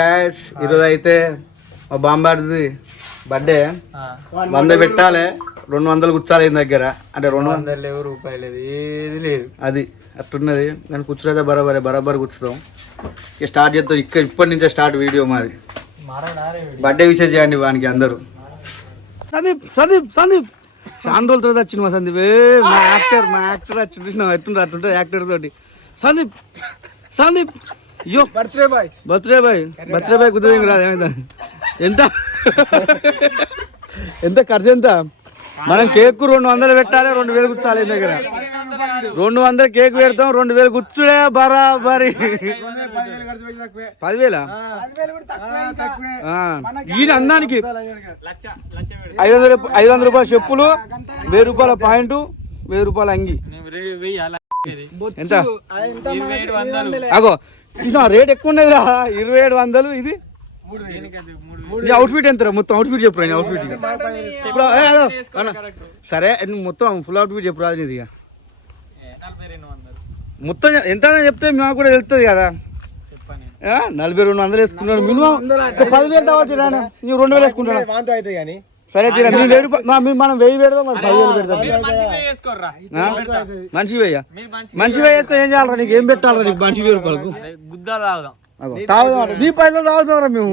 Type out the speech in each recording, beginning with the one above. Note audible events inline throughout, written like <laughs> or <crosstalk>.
Guys ఈరోజు అయితే మా బాంబాడిది బర్త్డే వంద పెట్టాలి రెండు వందలు కూర్చాలి ఈయన దగ్గర. అంటే రెండు వందలు లేవు రూపాయలు లేదు ఏది లేదు. అది అట్టున్నది కానీ కూర్చురైతే బరాబరే బరాబర్ కూర్చుతాం. ఇక స్టార్ట్ చేస్తాం ఇక్కడ ఇప్పటి నుంచే స్టార్ట్ వీడియో మాది. బర్త్డే విషయం చేయండి వానికి అందరూ. సందీప్ సందీప్ సందీప్. చాలా రోజుల తర్వాత వచ్చింది మా సందీప్? ఏ మా యాక్టర్ మా యాక్టర్ వచ్చి చూసినావు? ఎట్టుంటే అట్టుంటే యాక్టర్ తోటి సందీప్ సందీప్. అయ్యో. Birthday boy. Birthday boy. Birthday boy కుదిరి రాదు ఏమైందా ఎంత? ఎంత ఖర్చు ఎంత? మనం కేక్ రెండు వందలు పెట్టాలి రెండు వేలు కూర్చోాలి ఈయన దగ్గర. రెండు వందలు కేక్ పెడతాం రెండు వేలు కూర్చుడే బరాబరి. పదివేలు? ఈయన అందానికి ఐదు వందల ఐదు వందల రూపాయల చెప్పులు వెయ్యి రూపాయల పాయింట్ వెయ్యి రూపాయల అంగి. ఎంత? అగో ఇది రేట్ ఎక్కువ ఉన్నదిరా ఇరవై ఏడు వందలు ఇది. ఈ అవుట్ఫిట్ ఎంత మొత్తం అవుట్ఫిట్ చెప్పు రా అవుట్ఫిట్ ఇప్పుడు. సరే మొత్తం ఫుల్ అవుట్ఫిట్ చెప్పు రాదు ఇది మొత్తం ఎంత చెప్తే మాకు కూడా తెలుస్తుంది కదా. నలభై రెండు వందలు వేసుకున్నాడు. మినిమం పదివేలు తర్వాత నువ్వు రెండు వేలు వేసుకుంటాను? వాంతో అయితే కానీ సరే తీరా మీ వెయ్యి రూపాయలు మనం వెయ్యి పెడదాం మరి పెడతాం మంచిగా వేసుకోర్రా ఆ? మంచిగా వెయ్యా మంచిగా వేసుకొని ఏం చేయాలరా నీకు ఏం పెట్టాలరా నీకు మంచి వెయ్యి రూపాయలకు గుద్దాలు తాగుదాం నీ పైసలు తాగుతాం మేము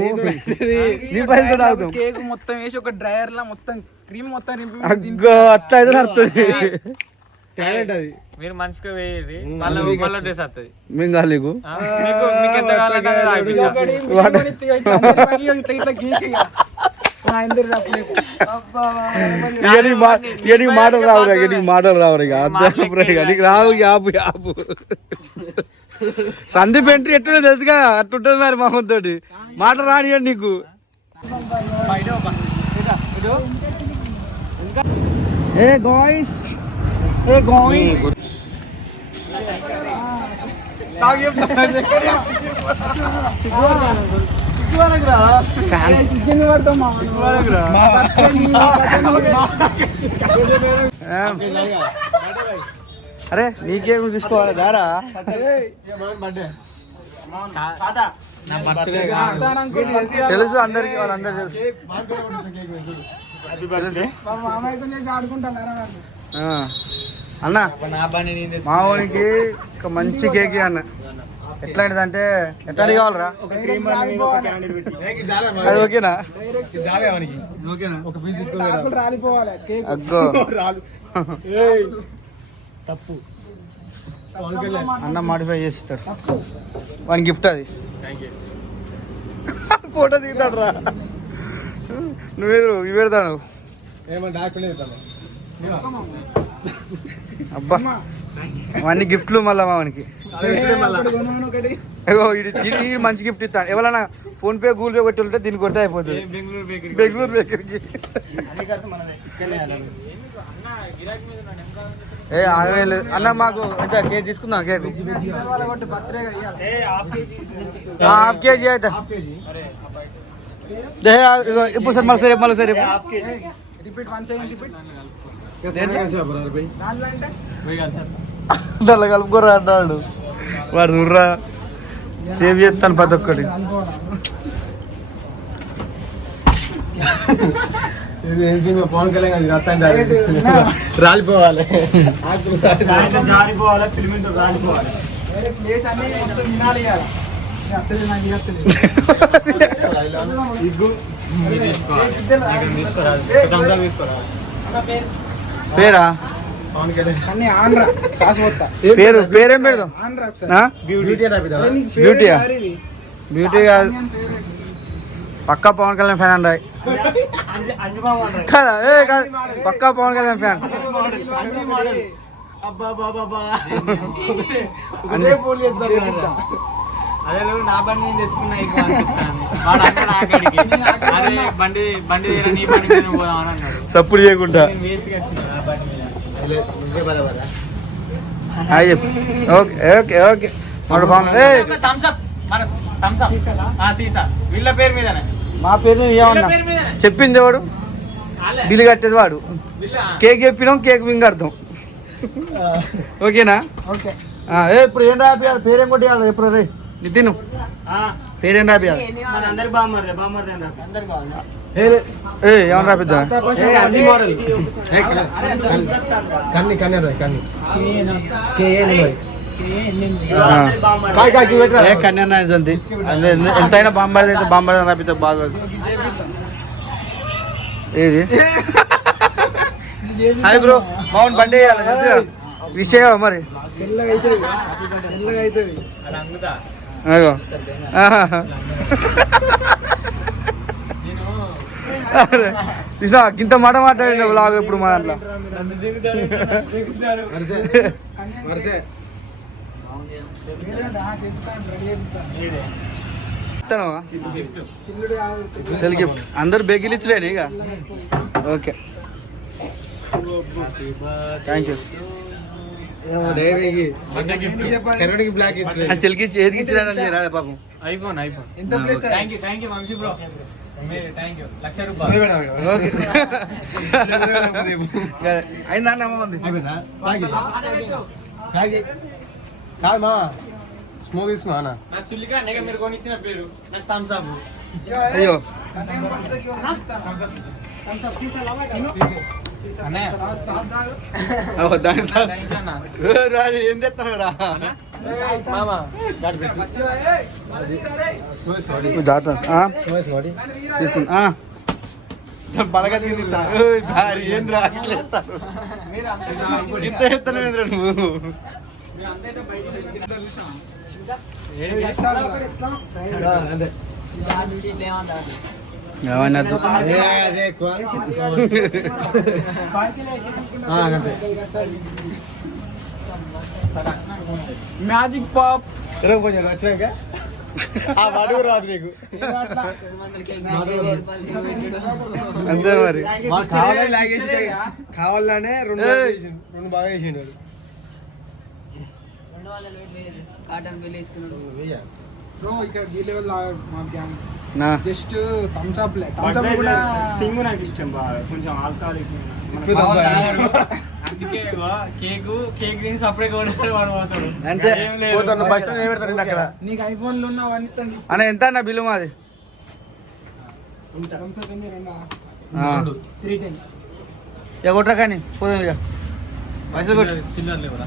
నీ పైసలు తాగుతాం కేక్ మొత్తం వేసి ఒక డ్రైయర్ లా మొత్తం క్రీమ్ మొత్తం నింపి అగ్గో అట్లా అయితే నడుతుంది టాలెంట్ అది మీరు మంచిగా వేయండి మళ్ళీ మళ్ళీ డ్రెస్ వస్తుంది మేము కాదు నీకు మీకు ఎంత కావాలంటే ఇక. నీకు మాటలు రావురా ఇక నీకు మాటలు రావురా ఇక. నీకు రావు ఇక ఆపు సందీప్ ఎంట్రీ ఎట్టుండే తెలుసుగా? అట్టుంటుంది మరి మా తోటి. మాట రానియండి నీకు. Hey guys hey guys. నాకు చెప్తా. ఫ్యాన్స్. మా అరే నీకేం తీసుకోవాలి దారా? తెలుసు అందరికి వాళ్ళందరూ తెలుసు. మా. అన్న తెచ్చు- మావోనికి ఒక మంచి కేక్ అన్న. ఎట్లాంటిది అంటే ఎట్లాంటి కావాలరా? అది ఓకేనా? అగ్గో. <laughs> అన్న మాడిఫై చేసి ఇస్తాడు. వన్ గిఫ్ట్ అది. <laughs> ఫోటో దిగుతాడు రా నువ్వేరు ఇవి పెడతాను అబ్బా. అవన్నీ గిఫ్ట్లు మళ్ళా మావనికి మంచి గిఫ్ట్ ఇస్తాను ఎవరైనా ఫోన్ పే గూగుల్ పే కొట్టి ఉంటే దీన్ని కొడితే అయిపోతుంది. బెంగళూరు బేకరీ బెంగళూరు బేకరీకి ఏ ఆగలేదు అన్న మాకు ఎంత కేక్ తీసుకుందాం కేక్ హాఫ్ కేజీ. అయితే. ఇప్పుడు సార్ మళ్ళీ సరే మళ్ళీ సరే రిపీట్ వన్ సెకండ్ రిపీట్. దాంట్లో అంటే? <laughs> కలుపుకోరా అన్నాడు. వాడు నుర్రా సేవ్ చేస్తాను ప్రతి ఒక్కటి. రాలిపోవాలి. పేరా? అన్ని ఆంధ్ర శాశ్వత పేరు పేరేం? పెడదాం బ్యూటీయా? బ్యూటీ కాదు? పక్కా పవన్ కళ్యాణ్ ఫ్యాన్ అండి కదా? ఏ కాదు. పక్కా పవన్ కళ్యాణ్ ఫ్యాన్. అదే నా బండి నేను తెచ్చుకున్నా ఎక్కువ అనిపిస్తాను బండి బండి నీ బండి అన్నాడు. సప్పుడు చేయకుండా. నా బండి హాయ్ ఓకే ఓకే ఓకే. మన పవన్ ఏ థమ్స్ అప్ మన థమ్స్ అప్ ఆ సీసా. వీళ్ళ పేరు మీదనే. మా పేరు ఏమన్నా? చెప్పింది వాడు. బిల్లు కట్టేది వాడు. కేక్ చెప్పినాం కేక్ వింగ్ అర్థం ఓకేనా? ఓకే. ఏ ఇప్పుడు ఏం రాపియాలి? పేరేం కొట్టేయాలి? ఎప్పుడు రే? నితిన్ ఆ, పేరేం రాపియాలి? అందరికి బాగుమరిదే బాగుమరిదే అందరికి ఏ ఏమన్నా రాపిద్దా అన్ని మోడల్ కన్ని కన్ని రాయ్ కన్ని కేఏ నిలోయ్ కాయ్ కాయ్ కివెట్రా ఏ కన్యా అంతే అదే ఎంత- ఎంతైనా బాంబాడి అయితే బాంబాడి రాపితే బాగా ఏది హాయ్ బ్రో బాగుంది బండి వేయాలి? విషయం మరి అగో కృష్ణ ఇంత మాట మాట్లాడిన బ్లాగ్ ఇప్పుడు మా దాంట్లో? సెల్ గిఫ్ట్ అందరు బెగిలి ఇచ్చులేని ఇక? Okay. Thank you Karnataka block ఇచ్చి సెల్కి ఏదికి ఇచ్చినారని రాలే పాపం. IPhone iPhone. ఎంత place thank you thank you Vamshi bro thank you లక్ష రూపాయలు. ఓకే. అయిందా ఉంది? కాదు మా స్మోక్ తీసుకున్నా అయ్యో. దాని ఏ, తెస్తాను రా మామా జాత తీసుకున్నా. ఇంత ఎత్తాను ఏంద్రా నువ్వు ఏమన్నా వద్దు. మ్యాజిక్ పాప్ కొంచెం వచ్చినాక ఆ అడుగు రాదు నీకు. అంతే మరి. కావాలని రెండు. రెండు బాగా. బ్రో ఇక్కడ ఈ లెవెల్ మా గ్యాంగ్ నా. జస్ట్ థమ్స్ అప్ లే. థమ్స్ అప్ కూడా స్టింగ్ నాకు ఇష్టం బాగా కొంచెం ఆల్కహాలిక్. అందుకే కేక్ కేక్ తిని సపరేట్ కొనుక్కొని వాడు పోతాడు. అంతే. ఏం లేదు. పోతాను బస్ స్టాండ్ ఏమిడతాను నేను అక్కడ నీకు ఐఫోన్లు ఉన్నవన్నీ ఇస్తాను. అన్న ఎంత అన్న బిల్లు మాది? ఆ. Three ten. ఇక కొట్టరా కానీ పోదాం ఇక. పైసలు కొట్టు. చిల్లర లేవురా?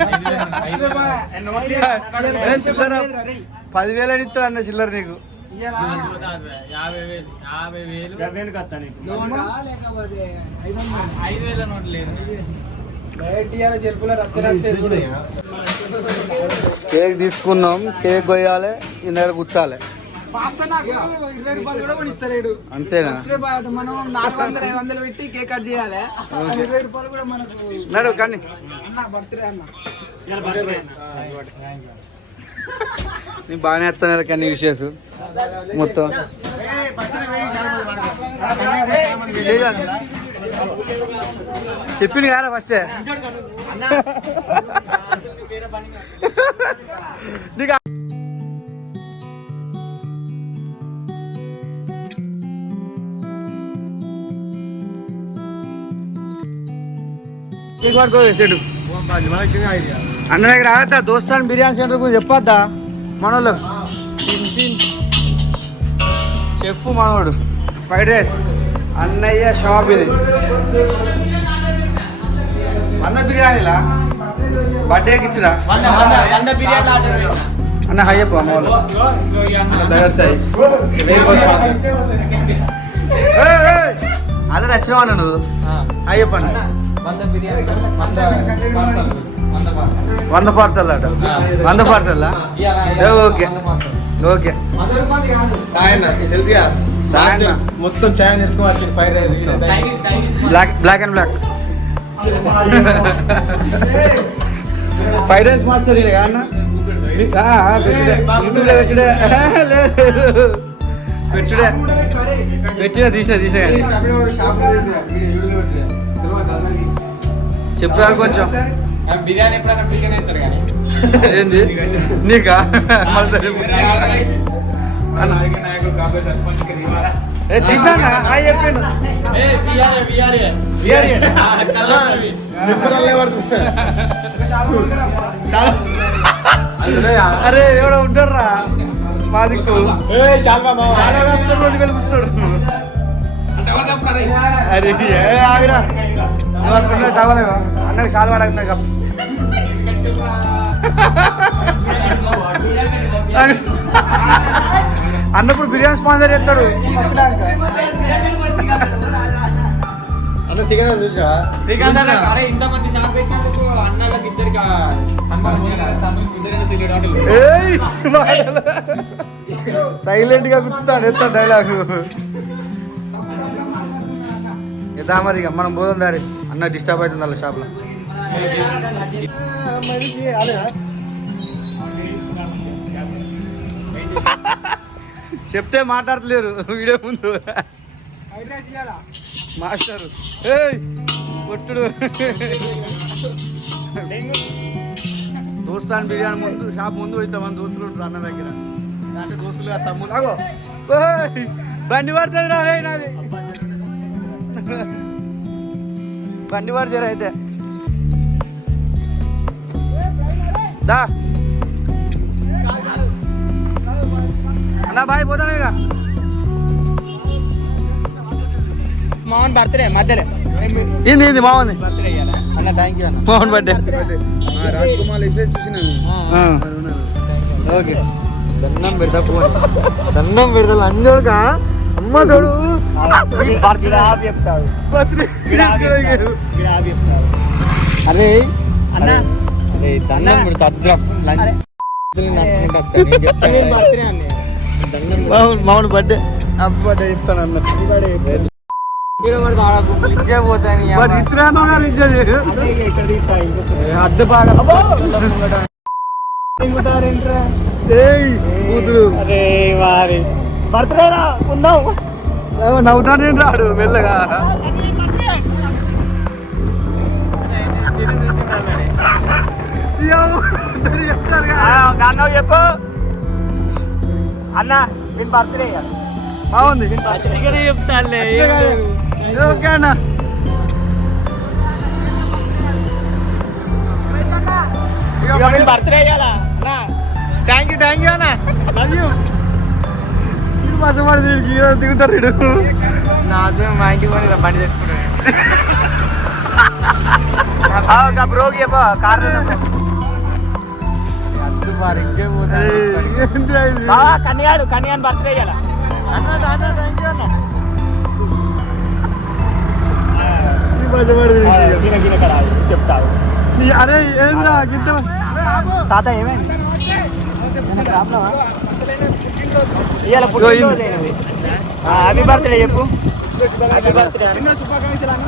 పదివేలు అని ఇస్తాడు అన్న చిల్లర నీకు. యాభై వేలు యాభై ఐదు వేల నోట్ లేదు కేక్ తీసుకున్నాం కేక్ కొయ్యాలి ఈ నెల కూర్చోాలి అంతేనా? నడు కానీ. అన్న బర్త్డే అన్న. ఇవాళ birthday. నీ బాగానే వస్తున్నారు కానీ విషయస్ మొత్తం. చెప్పింది కారా ఫస్టే. నీకు అన్న దగ్గర ఆగద్దా? దోస్తాన్ బిర్యానీ సెంటర్ గురించి చెప్పొద్దా? మనోళ్ళు చెప్పు మనోడు. Fried rice. అన్నయ్య షాప్ ఇది. వంద బిర్యానీలా? బర్త్డేకి ఇచ్చురా. అన్న హై చెప్పు అమ్మ వాళ్ళు. ఇగో, ఇగో ఈ అన్న. దగ్గర సైజ్. ఆల్రెడీ వచ్చినావా నువ్వు. ఆ. హై చెప్పండి వంద పార్సల్. అట. వంద పార్సల్ ఇయ్యాలా? ఓకే. ఓకే. సాయన్న తెలుసుగా? సాయన్న. మొత్తం ఛాయ్ తెచ్చుకోవచ్చు fried rice black black and black fried rice master ఆ, ఆ, పెట్టుడే. పెట్టుడే. <laughs> లేదు. పెట్టుడే. పెట్టినా తీసిన తీసిన కానీ. చెప్పురా కొంచెం. బిర్యానీ ఎప్పుడైనా కానీ. ఏంది? <laughs> నీకా? మళ్ళీ అరే ఎవడో ఉంటారా మా దిక్కు కూర్చున్నాడు. అరే ఏ ఆగిరా. నువ్వు అక్కడ ఉన్న టవల్ అన్నకి చాలా వాడకున్నా కప్పు అన్నప్పుడు బిర్యానీ స్పాన్సర్ చేస్తాడు. అన్న సిగరెట్ చూసా శ్రీకాంత్ అన్న, అరే ఇంతమంది షాప్ పెట్టినందుకు అన్నలకు ఇద్దరికి సైలెంట్గా కూర్చుతాడు ఎత్తా డైలాగ్ ఎదా మరి ఇక మనం పోదాం దారి అన్న డిస్టర్బ్ అవుతుంది వాళ్ళ షాప్లో. <laughs> చెప్తే మాట్లాడలేరు వీడియో ముందు. మాస్టర్. ఏయ్ కొట్టుడు. దోస్తాన్ బిర్యానీ ముందు షాప్ ముందు ఇంతమంది దోస్తులు ఉంటారు అన్న దగ్గర. అంటే దోస్తులు తమ్ముడు అగో. బండి పడుతుంది రా రే నాది. బండి పడుతుంది అయితే. దా. అన్న బాయ్ పోతాను ఇక. మోహన్ బర్త్డే మధ్యలో ఏంది ఏంది బాగుంది బర్త్డే ఇయ్యాలా? అన్న థ్యాంక్ యూ అన్న. మోహన్ బర్త్డే రాజ్ కుమార్ చూసినాను ఓకే. దండం పెడతా దండం పెడతా అంజోడుగా అమ్మ చూడు. అరే. అన్న. అరే దండం పెడతా అద్రం బర్త్డే అన్న. మౌన్ మౌన్ బర్త్డే అబ్బ బర్త్డే చెప్తాను అన్న అడ్డు బాగా నవ్వుతానే రాడు మెల్లగా. అన్న చెప్పు అన్న నేను బర్త్డే బాగుంది చెప్తానులే ఓకే అన్న. నేను బర్త్డే అయ్యాలా అన్న. థ్యాంక్ యూ థ్యాంక్ యూ అన్న. లవ్ యూ మసమాడి దీనికి ఈరోజు దిగుతారు వీడు. నాకు మా ఇంటికి పోయి బండి బ్రోకి కార్ ఇది? కన్యాడు కన్యాన్ బర్త్డే కదా చెప్తావు. అరే ఏంద్రా గింత తాత ఏమైంది? ఇవాళ. హ్యాపీ బర్త్డే చెప్పు. హ్యాపీ బర్త్డే <laughs> ఎన్నో శుభాకాంక్షలు అన్న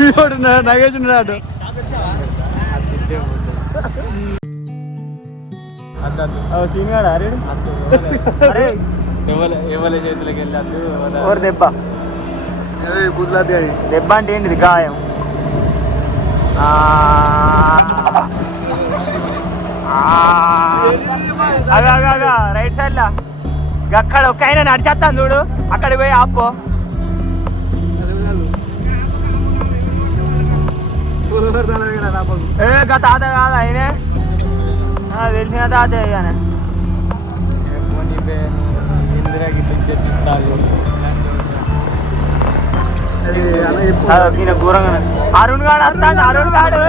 వీడు నా- నగేసినాడు సీనియర్ అరే అరే ఎవరి చేతులకి వెళ్ళద్దు ఎవరు దెబ్బ దెబ్బ అంటే ఏంటిది గాయం ఆ. అగా అగా రైట్ సైడ్ లా అక్కడ ఒక ఆయన నడిచేస్తాను చూడు అక్కడ పోయి ఆపో ఏ గా తాత కాదు ఆయనే. తెలిసిన తాత ఆయన ఇందిరాకి తెప్పిస్తారు ఘోరంగా అరుణ్ గాడు వస్తాడు అరుణ్ గాడు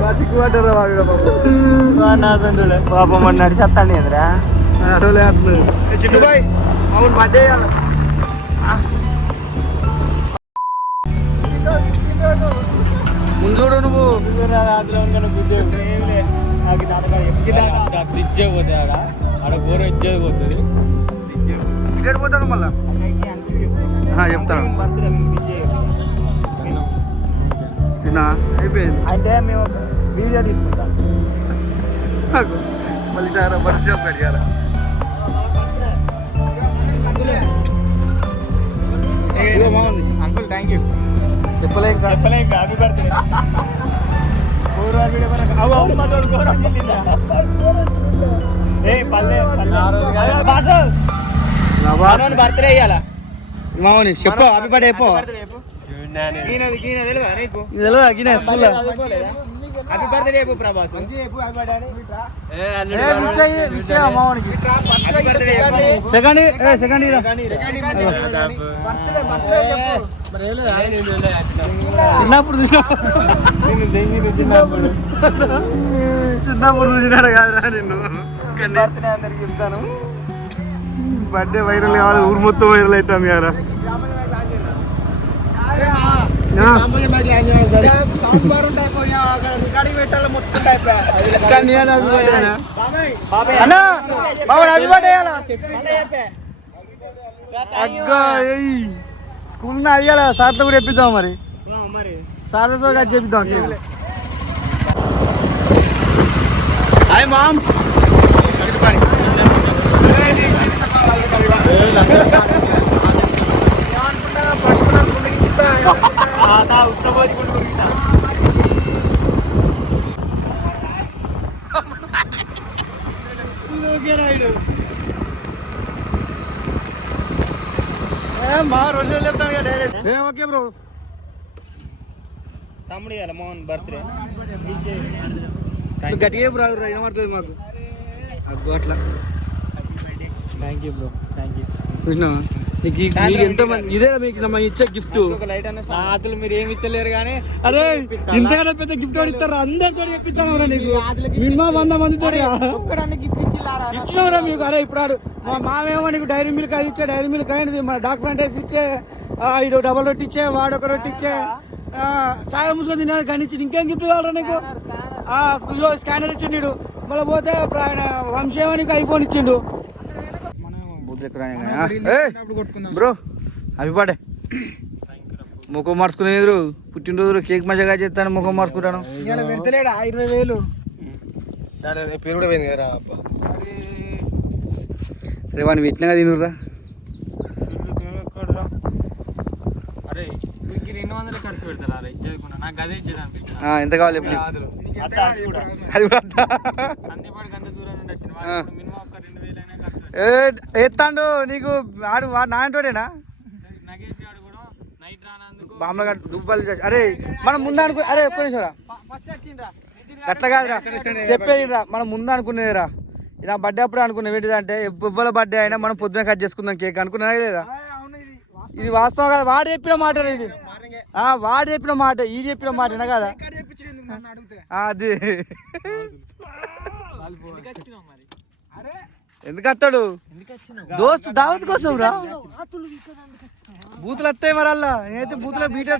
పాపం. ఆ, నా తండ్రులే. పాపం మరి నడిచేస్తాడు ఎదురా అడవులే అంటున్నారు. ఏ, చిన్ను బాయ్ అవును ఇయ్యాల. ముందు చూడు నువ్వు ఇచ్చే పోతే ఆడ ఆడ ఘోరం ఇచ్చేది పోతుంది పోతాను మళ్ళా చెప్తాను తిన్నా అయిపోయింది. అయితే మేము వీడియో తీసుకుంటాం. నాకు మళ్ళీ చాలా పరిచయం అడిగారు బాగుంది. అంకుల్ థ్యాంక్ యూ చెప్పలేక చెప్పలేం హ్యాపీ బర్త్డే ఏ పల్లె పల్లె. బాసు. నవాజ్ బర్త్డే అయ్యాలా మామని చెప్పు హ్యాపీ బర్త్డే హ్యాపీ బర్త్డే చెప్పు. ఏ హ్యాపీ బర్త్డే చెప్పు. సెకండ్ సెకండ్ చిన్నప్పుడు చూసిన చిన్నప్పుడు. చూసినాడు కాదురా నిన్ను. బర్త్డే అందరికి చెప్తాను. బర్త్డే వైరల్ కావాలి ఊరు మొత్తం వైరల్ అవుతుంది కదా సాంబార్ ఉంటాయి రికార్డింగ్ పెట్టాలి మొత్తం అన్నా బాబు హ్యాపీ బర్త్డే అగ్గా ఏయ్ స్కూల్ అయ్యాల సార్తో కూడా చెప్పిద్దాం మరి? మరి సార్తో కలిసి చెప్పిద్దాం హాయ్ మామ్. ఉచ్చబోది మా రెండు వేలు చెప్తాను కదా డైరెక్ట్ ఓకే బ్రో తమ్ముడు ఇవ్వాలి మోహన్ బర్త్డే గట్టిగా బ్రో వినబడుతుంది మాకు అగ్గు అట్లా thank you bro thank you చూసినావా? నీకు ఈ- మీకు ఎంత మంది ఇదే మీకు మనం ఇచ్చే గిఫ్ట్ ఆతులు మీరు ఏమి ఇస్తలేరు కానీ అరే ఇంతకన్నా పెద్ద గిఫ్ట్ ఇస్తారు? అందరితో చెప్పిస్తాను రా నీకు? మినిమం వంద మందితో ఒక్కడన్నా గిఫ్ట్ ఇచ్చిల్లారా? ఇచ్చినవరా మీకు. అరే ఇప్పుడు మా మామేమో నీకు డైరీ మిల్క్ అది ఇచ్చే డైరీ మిల్క్ అయినది. మా డాక్యుమెంటేస్ ఇచ్చే ఆ, ఇడు డబల్ రొట్టి ఇచ్చే వాడు ఒక రొట్టి ఇచ్చే. ఆ, చాయ్ ముసుకొని తినేది కానీ ఇచ్చి ఇంకేం గిఫ్ట్ కావాలరా నీకు? స్కానర్ ఇచ్చిండు. మళ్ళీ పోతే ఇప్పుడు ఆయన వంశేమో నీకు ఐఫోన్ ఇచ్చిండు. బ్రో అవి పాడే. ముఖం మార్చుకునేది పుట్టినరోజు కేక్ మజాగా చేస్తాను ముఖం మార్చుకుంటాను. పెడతలేడా? ఇరవై వేలు. పేరు కూడా పోయింది కదా రే వాడిని పెట్టినా తినురా అరే మీకు రెండు వందలు ఖర్చు పెడతారా అరే ఇచ్చేయకుండా నాకు అదే ఇచ్చేది అనిపించింది ఆ, ఎంత కావాలి? అది కూడా ఎత్తాండు నీకు ఆడు వాడు నాయంటోడేనా? దుబ్బాలు చేసి అరే మనం ముందు అనుకు అరే ఒక్క నిమిషం రా. ఫస్ట్ వచ్చిండ్రా అట్లా కాదురా. చెప్పేది రా మనం ముందు అనుకునేదిరా. నా బర్త్డే అప్పుడు అనుకున్నాం ఏంటిదంటే ఎవ్వల బర్త్డే అయినా మనం పొద్దున కట్ చేసుకుందాం కేక్ అనుకున్నదా లేదా? ఇది ఇది వాస్తవం కదా వాడు చెప్పిన మాట ఇది? వాడు చెప్పిన మాట ఈ చెప్పిన మాట వినా కదా అది. ఎందుకు వచ్చినావు మరి అరే ఎందుకు వస్తాడు దోస్తు దావత్ కోసం రా. బూతులు వస్తాయి మరి అలా నేనైతే బూతులో బీట్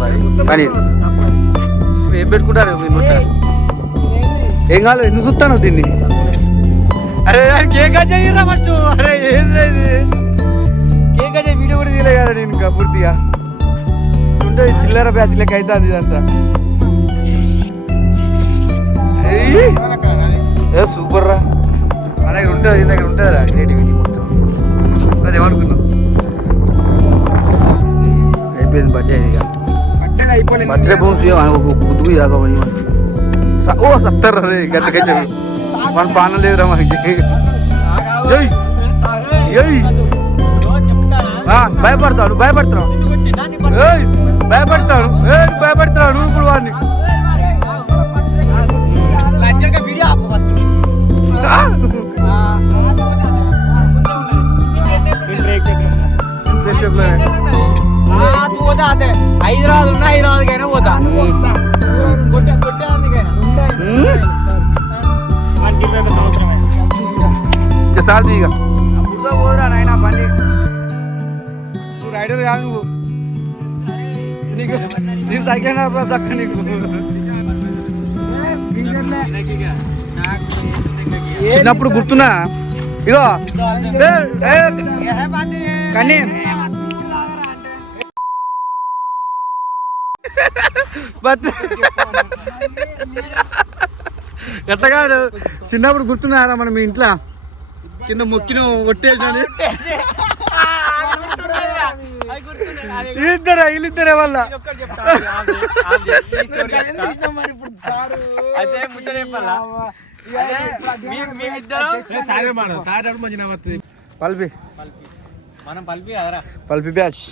బరాబరి కానీ ఇప్పుడు ఏం పెట్టుకుంటారు? ఏం కాదు ఎందుకు చూస్తాను దీన్ని? అరే కేక్ వచ్చేయరా ఫస్ట్? అరే ఏంద్రా ఇది? కేక్ వచ్చే వీడియో కూడా తీయలే కదా నేను ఇంకా పూర్తిగా. ఉంటే చిల్లర బ్యాచ్ లెక్క అవుతుంది ఇదంతా. ఏ సూపర్ రా. మన దగ్గర ఉంటుంది దీని దగ్గర ఉంటుందిరా క్రియేటివిటీ మొత్తం. అది ఏమనుకున్నావు అయిపోయింది బర్త్డే ఇక. పట్టేది అయిపోలేదు బర్త్డే ఫోన్స్ ఒక కుదుగు రాకపోయి ఓ సత్తర్ రే గద్దకైతే మన పానం లేదురా మనకి. ఏయ్! ఏయ్! ఆ, భయపడతాడు భయపడతాడు ఏయ్ భయపడతాడు ఏ భయపడతాడు హైదరాబాద్ ఉన్నా హైదరాబాద్కైనా పోతా సంవత్సరమే ఇక పోదురా నాయన బండి రైడర్ కాదు నువ్వు నీకు నీకు సైకిల్ నడపరా చక్క నీకు చిన్నప్పుడు గుర్తున్నా ఇగో ఏ, ఏ, కానీ ఎట్లా కాదు? చిన్నప్పుడు గుర్తున్నారా మనం మీ ఇంట్లో? కింద మొక్కిన ఒట్టేసి ఇద్దరే వీళ్ళిద్దరే వల్ల పల్పి. మనం పలిపి పల్పి బ్యాచ్.